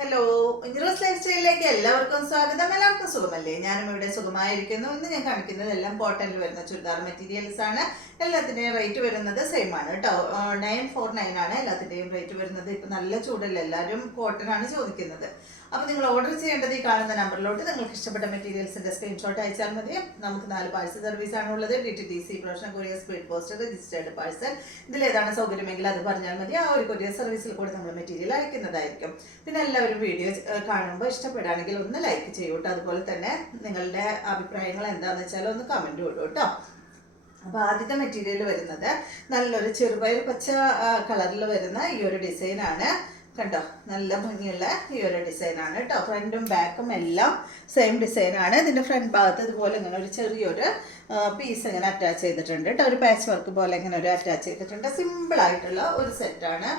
Hello, ഇൻറോസ് life സ്റ്റൈലിലേക്ക് എല്ലാവർക്കും സ്വാഗതം. എല്ലാവർക്കും സുഖമല്ലേ? ഞാനും ഇവിടെ സുഖമായിരിക്കുന്നു. ഇന്ന് ഞാൻ കാണിക്കുന്നത് എല്ലാം കോട്ടണിൽ വരുന്ന ചുരിദാർ മെറ്റീരിയൽസ് ആണ്. എല്ലാത്തിൻ്റെയും റേറ്റ് വരുന്നത് സെയിം ആണ് കേട്ടോ. 949 ആണ് എല്ലാത്തിൻ്റെയും റേറ്റ് വരുന്നത്. ഇപ്പം നല്ല ചൂടല്ല, എല്ലാവരും കോട്ടൺ ആണ് ചോദിക്കുന്നത്. അപ്പോൾ നിങ്ങൾ ഓർഡർ ചെയ്യേണ്ടത് ഈ കാണുന്ന നമ്പറിലോട്ട് നിങ്ങൾക്ക് ഇഷ്ടപ്പെട്ട മെറ്റീരിയൽസിൻ്റെ സ്ക്രീൻഷോട്ട് അയച്ചാൽ മതി. നമുക്ക് 4 പാഴ്സൽ സർവീസ് ആണുള്ളത്. DTDC, professional courier, speed post, registered parcel. ഇതിലേതാണ് സൗകര്യമെങ്കിൽ അത് പറഞ്ഞാൽ മതി. ആ ഒരു കൊറിയർ സർവീസിൽ കൂടി നമ്മൾ മെറ്റീരിയൽ അയക്കുന്നതായിരിക്കും. പിന്നെ എല്ലാവരും വീഡിയോ കാണുമ്പോൾ ഇഷ്ടപ്പെടുകയാണെങ്കിൽ ഒന്ന് ലൈക്ക് ചെയ്യൂട്ടോ. അതുപോലെ തന്നെ നിങ്ങളുടെ അഭിപ്രായങ്ങൾ എന്താണെന്ന് വെച്ചാൽ ഒന്ന് കമൻറ്റ് വിടും കേട്ടോ. അപ്പോൾ ആദ്യത്തെ മെറ്റീരിയൽ വരുന്നത് നല്ലൊരു ചെറുപയർ പച്ച കളറിൽ വരുന്ന ഈ ഒരു ഡിസൈനാണ്. കണ്ടോ, നല്ല ഭംഗിയുള്ള ഈ ഒരു ഡിസൈനാണ് കേട്ടോ. ഫ്രണ്ടും ബാക്കും എല്ലാം സെയിം ഡിസൈനാണ്. ഇതിൻ്റെ ഫ്രണ്ട് ഭാഗത്ത് ഇതുപോലെ ഇങ്ങനെ ഒരു ചെറിയൊരു പീസ് ഇങ്ങനെ അറ്റാച്ച് ചെയ്തിട്ടുണ്ട് കേട്ടോ. ഒരു പാച്ച് വർക്ക് പോലെ ഇങ്ങനെ ഒരു അറ്റാച്ച് ചെയ്തിട്ടുണ്ട്. സിമ്പിളായിട്ടുള്ള ഒരു സെറ്റാണ്.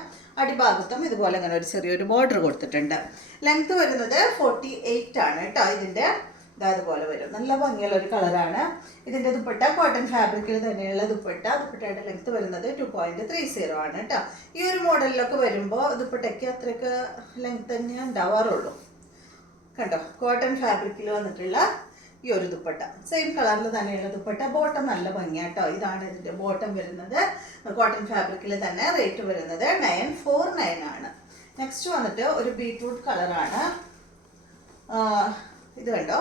അടിഭാഗത്തും ഇതുപോലെ ഇങ്ങനെ ഒരു ചെറിയൊരു ബോർഡർ കൊടുത്തിട്ടുണ്ട്. ലെങ്ത് വരുന്നത് 48 ആണ് കേട്ടോ. ഇതിൻ്റെ അതുപോലെ വരും. നല്ല ഭംഗിയുള്ള ഒരു കളറാണ്. ഇതിൻ്റെ ദുപ്പട്ട കോട്ടൺ ഫാബ്രിക്കിൽ തന്നെയുള്ള ദുപ്പട്ടയുടെ ലെങ്ത് വരുന്നത് 2.30 ആണ് കേട്ടോ. ഈ ഒരു മോഡലിലൊക്കെ വരുമ്പോൾ ദുപ്പട്ടയ്ക്ക് അത്രയ്ക്ക് ലെങ്ത് തന്നെ ഉണ്ടാവാറുള്ളൂ. കണ്ടോ, കോട്ടൺ ഫാബ്രിക്കിൽ വന്നിട്ടുള്ള ഈ ഒരു ദുപ്പട്ട സെയിം കളറിൽ തന്നെയുള്ള ദുപ്പട്ട. ബോട്ടം നല്ല ഭംഗിയാട്ടോ. ഇതാണ് ഇതിൻ്റെ ബോട്ടം വരുന്നത്. കോട്ടൺ ഫാബ്രിക്കിൽ തന്നെ. റേറ്റ് വരുന്നത് 949 ആണ്. നെക്സ്റ്റ് വന്നിട്ട് ഒരു ബീട്രൂട്ട് കളറാണ്. ഇത് കണ്ടോ,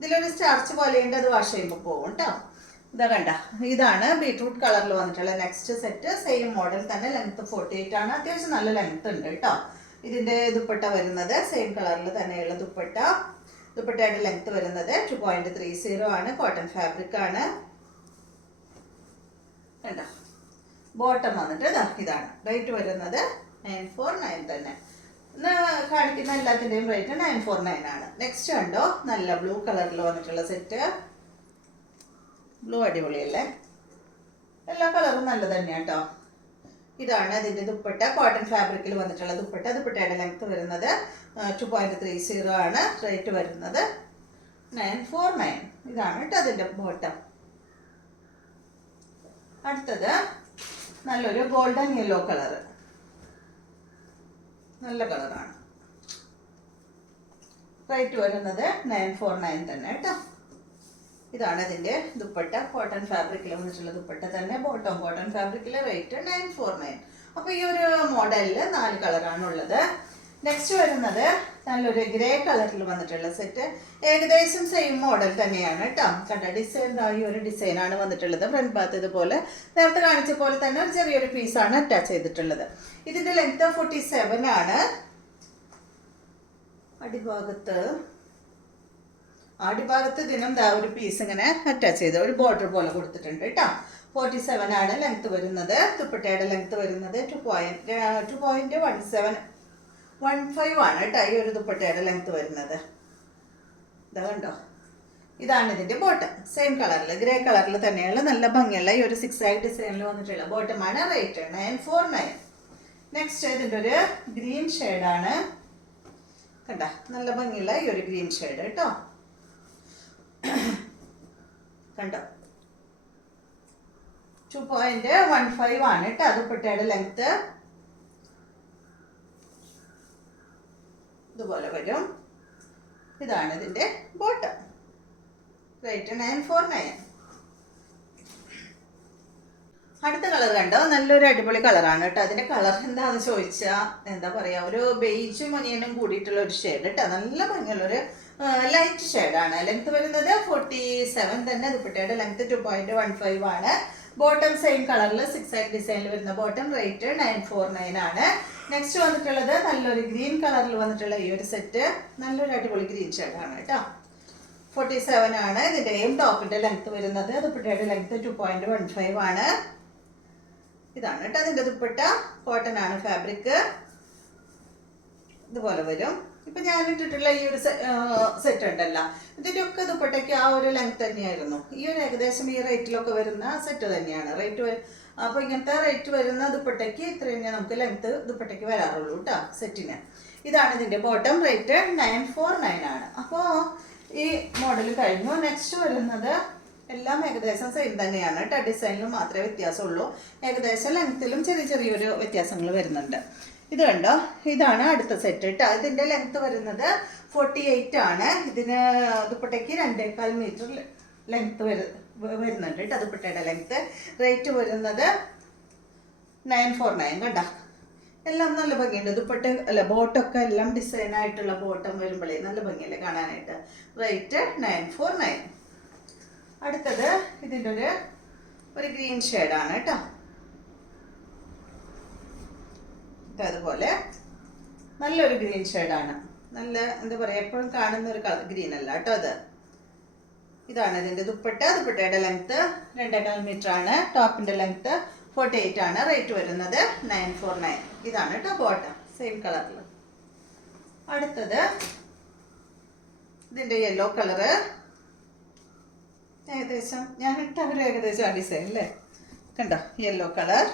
ഇതിലൊരു സ്റ്റാർച്ച് പോലെയുണ്ട്. അത് വാഷ് ചെയ്യുമ്പോൾ പോകും കേട്ടോ. ഇതാ കണ്ട, ഇതാണ് ബീട്രൂട്ട് കളറിൽ വന്നിട്ടുള്ള നെക്സ്റ്റ് സെറ്റ്. സെയിം മോഡൽ തന്നെ. ലെങ്ത് 48 ആണ്. അത്യാവശ്യം നല്ല ലെങ്ത് ഉണ്ട് കേട്ടോ. ഇതിൻ്റെ ദുപ്പട്ട വരുന്നത് സെയിം കളറിൽ തന്നെയുള്ള ദുപ്പട്ടയുടെ ലെങ്ത് വരുന്നത് 2.30 ആണ്. കോട്ടൺ ഫാബ്രിക് ആണ്. കണ്ടോ, ബോട്ടം വന്നിട്ട് ഇതാണ്. റേറ്റ് വരുന്നത് 949 തന്നെ. ഇന്ന് കാണിക്കുന്ന എല്ലാത്തിൻ്റെയും റേറ്റ് 949 ആണ്. നെക്സ്റ്റ് കണ്ടോ, നല്ല ബ്ലൂ കളറിൽ വന്നിട്ടുള്ള സെറ്റ്. ബ്ലൂ അടിപൊളിയല്ലേ? എല്ലാ കളറും നല്ല തന്നെയാണ് കേട്ടോ. ഇതാണ് ഇതിൻ്റെ ദുപ്പട്ട. കോട്ടൺ ഫാബ്രിക്കിൽ വന്നിട്ടുള്ള ദുപ്പട്ടയുടെ ലെങ്ത് വരുന്നത് 2.30 ആണ്. റേറ്റ് വരുന്നത് 949. ഇതാണ് കേട്ടോ അതിൻ്റെ ബോട്ടം. അടുത്തത് നല്ലൊരു ഗോൾഡൻ യെല്ലോ കളറ്. നല്ല കളറാണ്. റേറ്റ് വരുന്നത് 949 തന്നെ കേട്ടോ. ഇതാണ് ഇതിൻ്റെ ദുപ്പട്ട. കോട്ടൺ ഫാബ്രിക്കിൽ വന്നിട്ടുള്ള ദുപ്പട്ട തന്നെ. ബോട്ടം കോട്ടൺ ഫാബ്രിക്കിൽ. റേറ്റ് 949. അപ്പോൾ ഈ ഒരു മോഡലിൽ 4 കളറാണ് ഉള്ളത്. നെക്സ്റ്റ് വരുന്നത് നല്ലൊരു ഗ്രേ കളറിൽ വന്നിട്ടുള്ള സെറ്റ്. ഏകദേശം സെയിം മോഡൽ തന്നെയാണ് കേട്ടോ. കണ്ട ഡിസൈൻ, ഈ ഒരു ഡിസൈനാണ് വന്നിട്ടുള്ളത്. ഫ്രണ്ട് ഭാഗത്ത് ഇതുപോലെ നേരത്തെ കാണിച്ച പോലെ തന്നെ ഒരു ചെറിയൊരു പീസാണ് അറ്റാച്ച് ചെയ്തിട്ടുള്ളത്. ഇതിൻ്റെ ലെങ്ത് 47 ആണ്. അടിഭാഗത്ത് ഇതിനും ഒരു പീസ് ഇങ്ങനെ അറ്റാച്ച് ചെയ്ത് ഒരു ബോർഡർ പോലെ കൊടുത്തിട്ടുണ്ട് കേട്ടോ. 47 ആണ് ലെങ്ത് വരുന്നത്. ദുപ്പട്ടയുടെ ലെങ്ത് വരുന്നത് 2.15 ആണ് കേട്ടോ. ഈ ഒരു ദുപ്പട്ടയുടെ ലെങ്ത് വരുന്നത്. ഇതാ കണ്ടോ, ഇതാണ് ഇതിൻ്റെ ബോട്ടം. സെയിം കളറിൽ ഗ്രേ കളറിൽ തന്നെയുള്ള നല്ല ഭംഗിയുള്ള ഈ ഒരു 6 ആയി ഡിസൈനിൽ വന്നിട്ടുള്ള ബോട്ടമാണ്. റേറ്റ് 949. നെക്സ്റ്റ് ഇതിൻ്റെ ഒരു ഗ്രീൻ ഷെയ്ഡാണ്. കണ്ട, നല്ല ഭംഗിയുള്ള ഈ ഒരു ഗ്രീൻ ഷെയ്ഡ് കേട്ടോ. കണ്ടോ, 2.15 ആണ് കേട്ടോ ദുപ്പട്ടയുടെ ലെങ്ത്. ഇതുപോലെ വരും. ഇതാണ് ഇതിൻ്റെ ബോട്ടം. റേറ്റ് 949. അടുത്ത കളർ കണ്ടോ, നല്ലൊരു അടിപൊളി കളറാണ് കേട്ടോ. അതിൻ്റെ കളർ എന്താണെന്ന് ചോദിച്ചാൽ എന്താ പറയുക, ഒരു ബെയ്ജും മനിയനും കൂടിയിട്ടുള്ള ഒരു ഷെയ്ഡ് കേട്ടോ. നല്ല ഭംഗിയുള്ളൊരു ലൈറ്റ് ഷെയ്ഡാണ്. ലെങ്ത് വരുന്നത് 47 തന്നെ. ദുപ്പട്ടയുടെ ലെങ്ത് 2.15 ആണ്. ബോട്ടം സെയിം കളറിൽ 6 ആയി ഡിസൈനിൽ വരുന്ന ബോട്ടം. റേറ്റ് 949 ആണ്. നെക്സ്റ്റ് വന്നിട്ടുള്ളത് നല്ലൊരു ഗ്രീൻ കളറിൽ വന്നിട്ടുള്ള ഈ ഒരു സെറ്റ്. നല്ലൊരു അടിപൊളി ഗ്രീൻ ഷെയ്ഡാണ് കേട്ടോ. 47 ആണ് ഇതിൻ്റെയും ടോപ്പിൻ്റെ ലെങ്ത് വരുന്നത്. ദുപ്പട്ടയുടെ ലെങ്ത് 2.15 ആണ്. ഇതാണ് കേട്ടോ അതിൻ്റെ ദുപ്പട്ട. കോട്ടൺ ആണ് ഫാബ്രിക്. ഇതുപോലെ വരും. ഇപ്പം ഞാൻ ഇട്ടിട്ടുള്ള ഈ ഒരു സെറ്റ് ഉണ്ടല്ലോ, ഇതിൻ്റെ ഒക്കെ ദുപ്പട്ടയ്ക്ക് ആ ഒരു ലെങ്ത് തന്നെയായിരുന്നു. ഈ ഒരു ഏകദേശം ഈ റേറ്റിലൊക്കെ വരുന്ന സെറ്റ് തന്നെയാണ്. അപ്പോൾ ഇങ്ങനത്തെ റേറ്റ് വരുന്ന ദുപ്പട്ടയ്ക്ക് ഇത്ര തന്നെ നമുക്ക് ലെങ്ത് ദുപ്പട്ടയ്ക്ക് വരാറുള്ളൂ കേട്ടോ സെറ്റിന്. ഇതാണ് ഇതിൻ്റെ ബോട്ടം. റേറ്റ് 949 ആണ്. അപ്പോൾ ഈ മോഡൽ കഴിഞ്ഞു. നെക്സ്റ്റ് വരുന്നത് എല്ലാം ഏകദേശം സെയിം തന്നെയാണ് കേട്ടോ. ഡിസൈനിലും മാത്രമേ വ്യത്യാസമുള്ളൂ. ഏകദേശം ലെങ്ത്തിലും ചെറിയൊരു വ്യത്യാസങ്ങൾ വരുന്നുണ്ട്. ഇത് കണ്ടോ, ഇതാണ് അടുത്ത സെറ്റ് കേട്ടോ. ഇതിൻ്റെ ലെങ്ത് വരുന്നത് 48 ആണ്. ഇതിന് ദുപ്പട്ടയ്ക്ക് 2.25 മീറ്റർ ലെങ്ത് വരുന്നുണ്ട് കേട്ടോ. ദുപ്പട്ടയുടെ ലെങ്ത്. റേറ്റ് വരുന്നത് 949. കണ്ടോ, എല്ലാം നല്ല ഭംഗിയുണ്ട്. ദുപ്പട്ട അല്ല, ബോട്ടൊക്കെ എല്ലാം ഡിസൈൻ ആയിട്ടുള്ള ബോട്ടം വരുമ്പോഴേ നല്ല ഭംഗിയല്ലേ കാണാനായിട്ട്. റേറ്റ് 949. അടുത്തത് ഇതിൻ്റെ ഒരു ഗ്രീൻ ഷെയ്ഡാണ് കേട്ടോ. അതുപോലെ നല്ലൊരു ഗ്രീൻ ഷെയ്ഡാണ്. നല്ല എന്താ പറയുക, എപ്പോഴും കാണുന്ന ഒരു കളർ ഗ്രീൻ അല്ല കേട്ടോ അത്. ഇതാണ് ഇതിൻ്റെ ദുപ്പട്ട. ദുപ്പട്ടയുടെ ലെങ്ത്ത് 2.25 മീറ്റർ ആണ്. ടോപ്പിൻ്റെ ലെങ്ത്ത് 48 ആണ്. റേറ്റ് വരുന്നത് 949. ഇതാണ് കേട്ടോ ബോട്ടം, സെയിം കളറിൽ. അടുത്തത് ഇതിൻ്റെ യെല്ലോ കളറ്. ഏകദേശം ഞാൻ ഇട്ട ഒരു ഏകദേശം ആ ഡിസൈൻ അല്ലേ. കണ്ടോ, യെല്ലോ കളർ.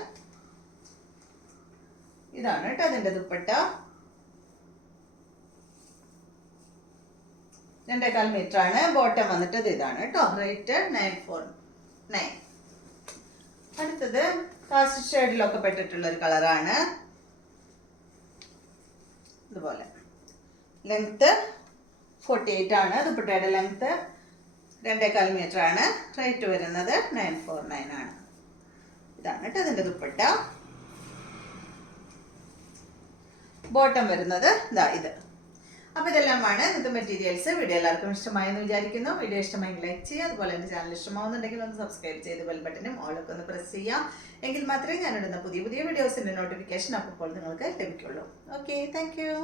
ഇതാണ് കേട്ടോ അതിൻ്റെ ദുപ്പട്ട. 2.25 മീറ്റർ ആണ്. ബോട്ടം വന്നിട്ട് ഇതാണ് കേട്ടോ. റേറ്റ് 949. അടുത്തത് കാസ്റ്റ് ഷെയ്ഡിലൊക്കെ പെട്ടിട്ടുള്ള ഒരു കളറാണ്. ഇതുപോലെ ലെങ്ത്ത് 48 ആണ്. ദുപ്പട്ടയുടെ ലെങ്ത്ത് 2.25 മീറ്റർ ആണ്. റേറ്റ് വരുന്നത് 949 ആണ്. ഇതാണ് കേട്ടോ അതിൻ്റെ ദുപ്പട്ട. ബോട്ടം വരുന്നത് ഇതാ ഇത്. അപ്പോൾ ഇതെല്ലാമാണ് ഇന്നത്തെ മെറ്റീരിയൽസ്. വീഡിയോ എല്ലാവർക്കും ഇഷ്ടമായെന്ന് വിചാരിക്കുന്നു. വീഡിയോ ഇഷ്ടമായെങ്കിൽ ലൈക്ക് ചെയ്യുക. അതുപോലെ എൻ്റെ ചാനൽ ഇഷ്ടമാവുന്നുണ്ടെങ്കിൽ ഒന്ന് സബ്സ്ക്രൈബ് ചെയ്ത് ബെൽ ബട്ടനും ഓളൊക്കെ ഒന്ന് പ്രസ് ചെയ്യാം. എങ്കിൽ മാത്രമേ ഞാനിടുന്ന പുതിയ വീഡിയോസിൻ്റെ നോട്ടിഫിക്കേഷൻ അപ്പോൾ നിങ്ങൾക്ക് ലഭിക്കുള്ളൂ. Okay, thank you.